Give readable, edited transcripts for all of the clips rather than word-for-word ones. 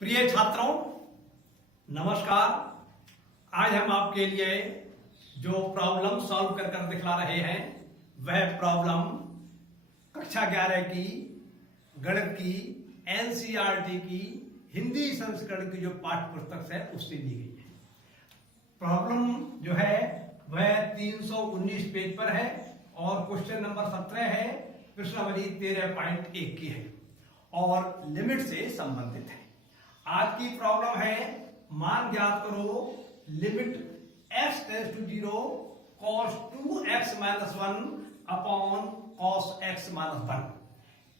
प्रिय छात्रों, नमस्कार। आज हम आपके लिए जो प्रॉब्लम सॉल्व कर कर दिखला रहे हैं वह प्रॉब्लम कक्षा 11 की गणित की एनसीईआरटी की हिंदी संस्करण की जो पाठ्य पुस्तक है उससे ली गई है। प्रॉब्लम जो है वह 319 पेज पर है और क्वेश्चन नंबर 17 है, प्रश्नावली 13.1 की है और लिमिट से संबंधित है। आज की प्रॉब्लम है मान ज्ञात करो limit x tends to 0 cos 2x minus 1 upon cos x minus 1।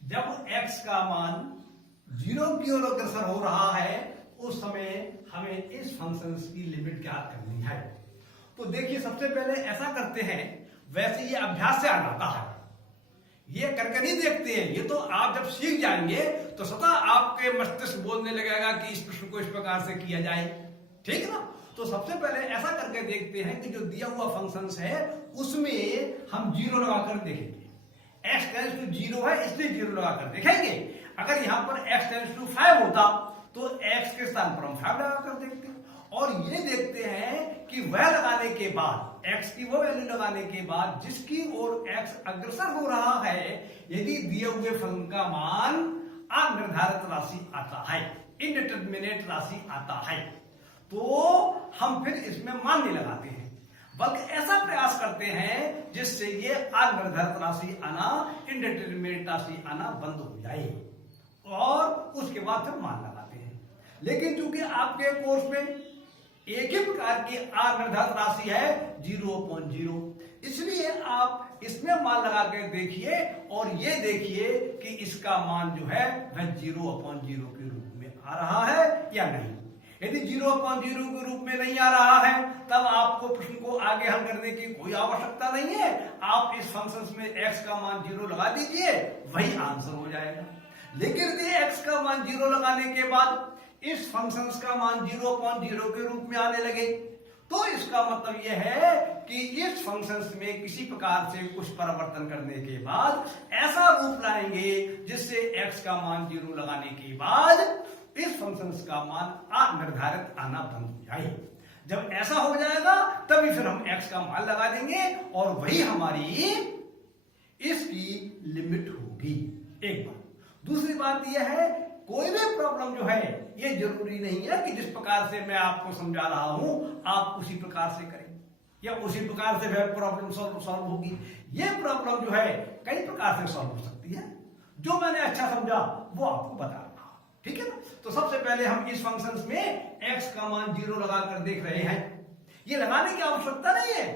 जब x का मान 0 की ओर अग्रसर हो रहा है उस समय हमें इस फंक्शन की लिमिट ज्ञात करनी है। तो देखिए, सबसे पहले ऐसा करते हैं, वैसे ये अभ्यास से आ जाता है, ये करके नहीं देखते हैं। ये तो आप जब सीख जाएंगे तो सदा आपके मस्तिष्क बोलने लगेगा कि इस प्रश्न को इस प्रकार से किया जाए, ठीक है ना। तो सबसे पहले ऐसा करके देखते हैं कि जो दिया हुआ फंक्शंस है उसमें हम 0 लगाकर देखेंगे। x टेंड्स टू 0 है इसलिए 0 लगाकर देखेंगे। अगर यहां पर x टेंड्स टू 5 होता तो x के स्थान पर हम 5 लगाकर देखते हैं और ये देखते हैं कि वह लगाने के बाद x की वो वैल्यू लगाने के बाद जिसकी ओर x अग्रसर हो रहा है, यदि दिए हुए फंक्शन का मान अनिर्धारित राशि आता है, इनडिटरमिनेट राशि आता है, तो हम फिर इसमें मान नहीं लगाते हैं, बल्कि ऐसा प्रयास करते हैं जिससे ये अनिर्धारित राशि आना, इनडिटरमिनेट राशि आना बंद हो जाए और उसके बाद फिर मान लगाते हैं। लेकिन चूंकि आपके कोर्स में एक ही प्रकार की अनिर्धारित राशि है 0/0, इसलिए आप इसमें मान लगा के देखिए और ये देखिए कि इसका मान जो है वह 0/0 के रूप में आ रहा है या नहीं। यदि 0/0 के रूप में नहीं आ रहा है तब आपको प्रश्न को आगे हल करने की कोई आवश्यकता नहीं है। आप इस फंक्शन में x का मान 0 लगा दीजिए, वही आंसर हो जाएगा। लेकिन यदि x का मान 0 लगाने के बाद इस फंक्शंस का मान 0/0 के रूप में आने लगे तो इसका मतलब यह है कि इस फंक्शंस में किसी प्रकार से कुछ परिवर्तन करने के बाद ऐसा रूप लाएंगे जिससे x का मान 0 लगाने के बाद इस फंक्शंस का मान अनिर्धारित आना बंद हो जाए। जब ऐसा हो जाएगा तभी फिर हम x का मान लगा देंगे और वही हमारी इसकी लिमिट होगी। एक बात। दूसरी बात यह है, कोई भी प्रॉब्लम जो है ये जरूरी नहीं है कि जिस प्रकार से मैं आपको समझा रहा हूं आप उसी प्रकार से करें या उसी प्रकार से वह प्रॉब्लम सॉल्व होगी। ये प्रॉब्लम जो है कई प्रकार से सॉल्व हो सकती है। जो मैंने अच्छा समझा वो आपको बता रहा, ठीक है ना। तो सबसे पहले हम इस फंक्शन में x का मान 0 लगाकर देख रहे हैं। ये लगाने की आवश्यकता नहीं है,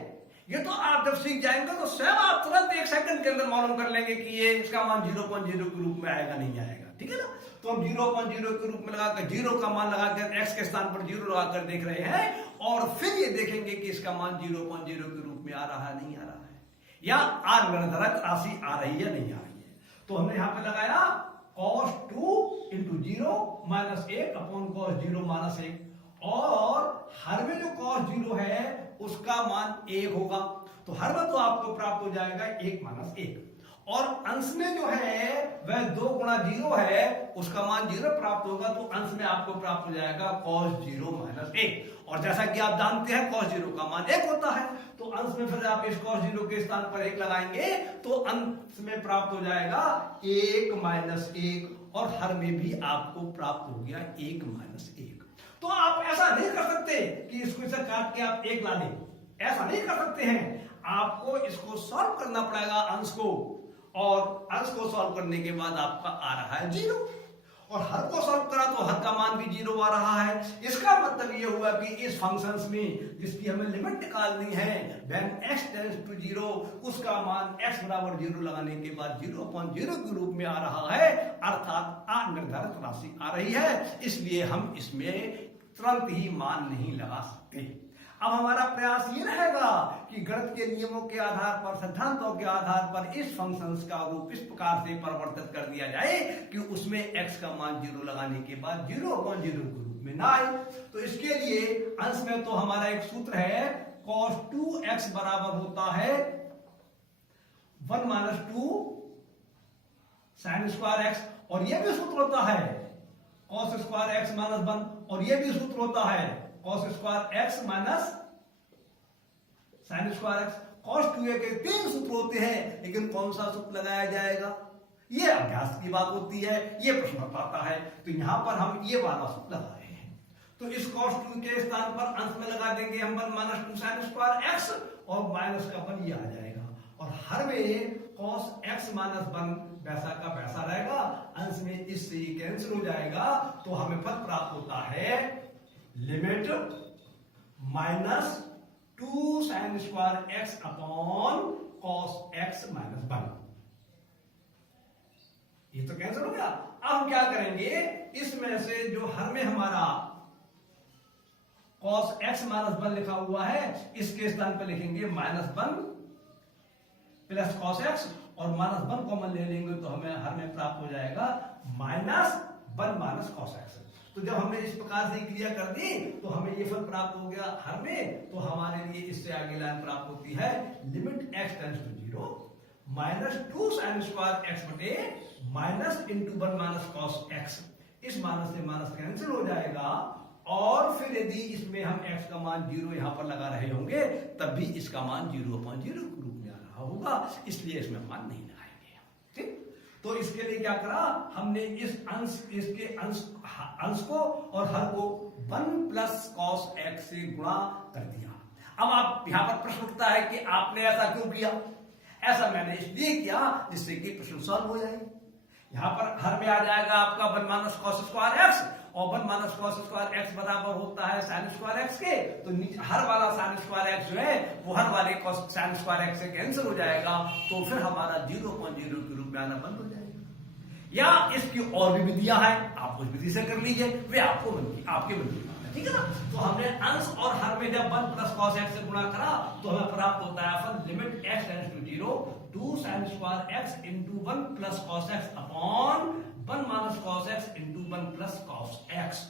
ये तो आप जब सीख जाएंगे तो स्वयं आप तुरंत 1 सेकंड के अंदर मालूम कर लेंगे कि ये इसका मान 0/0 के रूप में आएगा नहीं आएगा, ठीक है ना। तो हम 0/0 के रूप में लगाकर 0 का मान लगाकर x के स्थान पर 0 लगाकर देख रहे हैं और फिर ये देखेंगे कि इसका मान 0/0 के रूप में आ रहा है नहीं आ रहा है या अनिर्धारित राशि आ रही है नहीं आ रही है। तो हमने यहां पे लगाया cos 2 × 0 - 1 अपॉन cos 0 - 1 और हर में जो cos 0 है उसका मान 1 होगा, तो हर में तो आपको प्राप्त हो जाएगा 1 - 1 और अंश में जो है वह 2 × 0 है, उसका मान 0 प्राप्त होगा, तो अंश में आपको प्राप्त हो जाएगा cos 0 - 1 और जैसा कि आप जानते हैं cos 0 का मान 1 होता है, तो अंश में फिर आप इस cos 0 के स्थान पर 1 लगाएंगे तो अंश में प्राप्त हो जाएगा 1 - 1 और हर में भी आपको प्राप्त हो गया 1 - 1। तो आप ऐसा नहीं कर सकते कि इसको इसे काट के आप 1 ला दें, ऐसा नहीं कर सकते हैं। आपको इसको सॉल्व करना पड़ेगा अंश को, और अंश को सॉल्व करने के बाद आपका आ रहा है 0 और हर को सॉल्व करा तो हर का मान भी 0 आ रहा है। इसका मतलब ये हुआ कि इस फंक्शंस में जिसकी हमें लिमिट निकालनी है when x टेंड्स टू 0 उसका मान x बराबर 0 लगाने के बाद 0/0 के रूप में आ रहा है, अर्थात अनिर्धारित राशि आ रही है, इसलिए हम इसमें तुरंत ही मान नहीं लगा सकते। अब हमारा प्रयास ये रहेगा कि गणित के नियमों के आधार पर, सिद्धांतों के आधार पर इस फंक्शंस का रूप इस प्रकार से परिवर्तित कर दिया जाए कि उसमें x का मान 0 लगाने के बाद 0/0 के रूप में ना आए। तो इसके लिए अंश में तो हमारा एक सूत्र है cos 2x बराबर होता है 1 - 2 sin² x और यह भी सूत्र होता है कॉस स्क्वायर एक्स माइनस 1, और ये भी सूत्र होता है cos square x minus sign square x. Cos 2a के 3 सूत्र होते हैं, लेकिन कौन सा सूत्र लगाया जाएगा, ये अभ्यास की बात होती है, ये प्रश्न आता है। तो यहां पर हम ये वाला सूत्र लगा रहे हैं। तो इस cos 2 के स्थान पर अंश में लगा देंगे हम 1 माइनस 2 साइन स्क्वायर एक्स, और माइनस का 1 ये आ जाएगा, और हर में cos x माइनस 1 वैसा का वैसा रहेगा, अंश में इससे ये कैंसिल हो जाएगा। तो हमें फल प्राप्त होता है limit minus 2 sine square x upon cos x minus 1। ये तो कैंसिल हो गया। अब हम क्या करेंगे, इसमें से जो हर में हमारा cos x माइनस 1 लिखा हुआ है, इसके स्थान पर लिखेंगे माइनस 1 प्लस cos x, और माइनस 1 कॉमन ले लेंगे तो हमें हर में प्राप्त हो जाएगा माइनस 1 माइनस cos x। तो जब हमने इस प्रकार से क्रिया कर दी तो हमें ये फल प्राप्त हो गया हर में। तो हमारे लिए इससे आगे लाइन प्राप्त होती है limit x tends to 0 minus 2 sine square x बटे minus into 1 minus cos x. इस माइनस से माइनस कैंसिल हो जाएगा, और फिर यदि इसमें हम x का मान 0 यहां पर लगा रहे होंगे तब भी इसका मान 0/0 के रूप में आ रहा होगा, इसलिए इसमें मान नहीं लगाएंगे। ठीक, तो इसके लिए क्या करा हमने, इस अंश इसके अंश को और हर को 1 प्लस कॉस एक्स से गुणा कर दिया। अब आप यहां पर प्रश्न उठता है कि आपने ऐसा क्यों किया। ऐसा मैंने इसलिए किया जिससे कि प्रश्न सॉल्व हो जाए। यहां पर हर में आ जाएगा आपका 1 माइनस कॉस स्क्वायर एक्स, और 1 माइनस कॉस स्क्वायर एक्स बराबर होता है साइन स्क्वायर एक्स के। तो हर वाला साइन स्क्वायर एक्स जो है वो हर वाले कॉस साइन स्क्वायर एक्स से कैंसिल हो जाएगा, तो फिर हमारा 0/0 के रूप में आना बंद हो जाएगा। या इसकी और भी विधियां हैं, आप उस विधि से कर लीजिए, वे आपको आपके मन की बात है, ठीक है ना। तो हमने अंश और हर में जब 1 प्लस कॉस एक्स से गुणा करा तो हमें प्राप्त होता है फल limit x tends to 0 2 sine square x into 1 plus cos x upon 1 minus cos x into 1 plus cos x.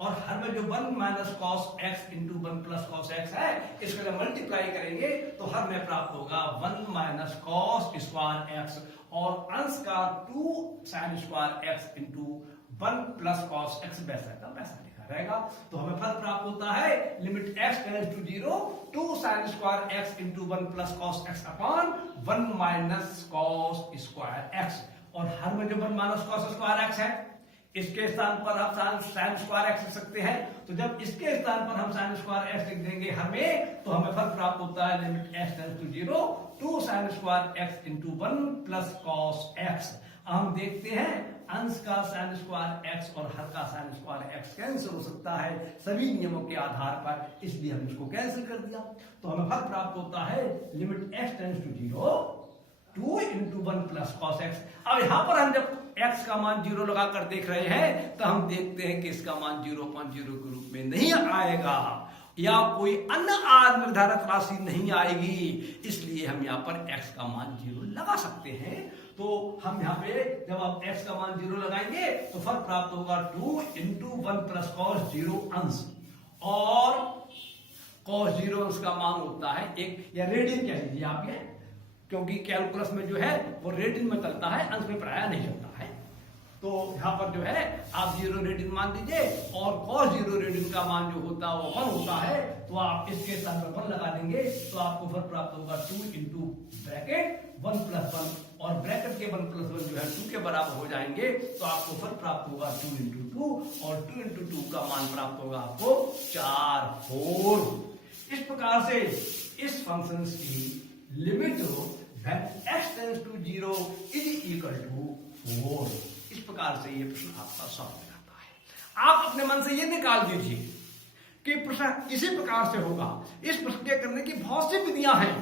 और हर में जो 1 minus cos x into 1 plus cos x है, इसके लिए मल्टीप्लाई करेंगे तो हर में प्राप्त होगा 1 माइनस कॉस स्क्वायर एक्स, और अंश का 2 sine square x into 1 plus cos x वैसा का वैसा लिखा रहेगा। तो हमें फल प्राप्त होता है limit x tends to 0 2 sine square x into 1 plus cos x upon 1 minus cos square x. और हर में जो 1 माइनस कॉस स्क्वायर एक्स है, इसके स्थान पर आप साइन स्क्वायर एक्स लिख सकते हैं। तो जब इसके स्थान पर हम साइन स्क्वायर एक्स लिख देंगे हर में, तो हमें फल प्राप्त होता है limit x tends to 0 2 sine square x into 1 plus cos x. हम देखते हैं अंश का साइन स्क्वायर एक्स और हर का साइन स्क्वायर एक्स कैंसिल हो सकता है सभी नियमों के आधार पर, इसलिए हम इसको कैंसिल कर दिया। तो हमें फल प्राप्त होता है limit x tends to 0 2 into 1 plus cos x. अब यहां पर हम जब x का मान 0 लगाकर देख रहे हैं तो हम देखते हैं कि इसका मान 0/0 के रूप में नहीं आएगा, या कोई अन्य निर्धारक राशि नहीं आएगी, इसलिए हम यहाँ पर x का मान 0 लगा सकते हैं। तो हम यहाँ पे जब आप x का मान 0 लगाएंगे तो फल प्राप्त होगा 2 इंटू 1 प्लस कॉस 0 अंश, और कॉस 0 अंश का मान होता है 1, या रेडियन कह लीजिए आप ये, क्योंकि कैलकुलस में जो है वो रेडियन में चलता है, अंश में प्रायः नहीं चलता है। तो यहाँ पर जो है आप 0 रेडियन मान दीजिए, और cos 0 रेडियन का मान जो होता है वो 1 होता है, तो आप इसके स्थान पर 1 लगा देंगे तो आपको फल प्राप्त होगा 2 इंटू ब्रैकेट 1 प्लस 1, और ब्रैकेट के 1 प्लस 1 जो है 2 के बराबर हो जाएंगे, तो आपको फल प्राप्त होगा 2 इंटू 2, और 2 इंटू 2 का मान प्राप्त होगा आपको 4/4। इस प्रकार से इस फंक्शन की limit when x tends to 0 is equal to 4। इस प्रकार से ये प्रश्न आपका सॉल्व हो जाता है। आप अपने मन से ये निकाल दीजिए कि प्रश्न इसी प्रकार से होगा। इस प्रश्न के करने की बहुत सी विधियां हैं,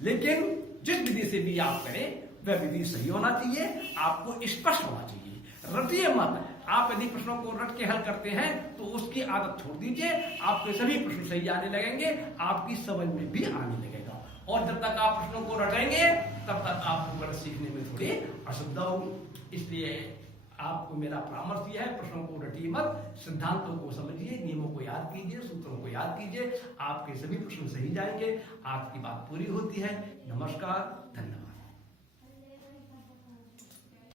लेकिन जिस विधि से भी आप करें वह विधि सही होना चाहिए, आपको स्पष्ट होना चाहिए, रटिए मत। आप यदि प्रश्नों को रट के हल करते हैं तो उसकी आदत छोड़ दीजिए, आपके सभी प्रश्न सही आने लगेंगे, आपकी समझ में भी आने लगेगा। और जब तक आप प्रश्नों को रटेंगे तब तक आपको गणित सीखने में थोड़ी असुविधा होगी। इसलिए आपको मेरा परामर्श यह है, प्रश्नों को रटिए मत, सिद्धांतों को समझिए, नियमों को याद कीजिए, सूत्रों को याद कीजिए, आपके सभी प्रश्न सही जाएंगे। आपकी बात पूरी होती है। नमस्कार, धन्यवाद।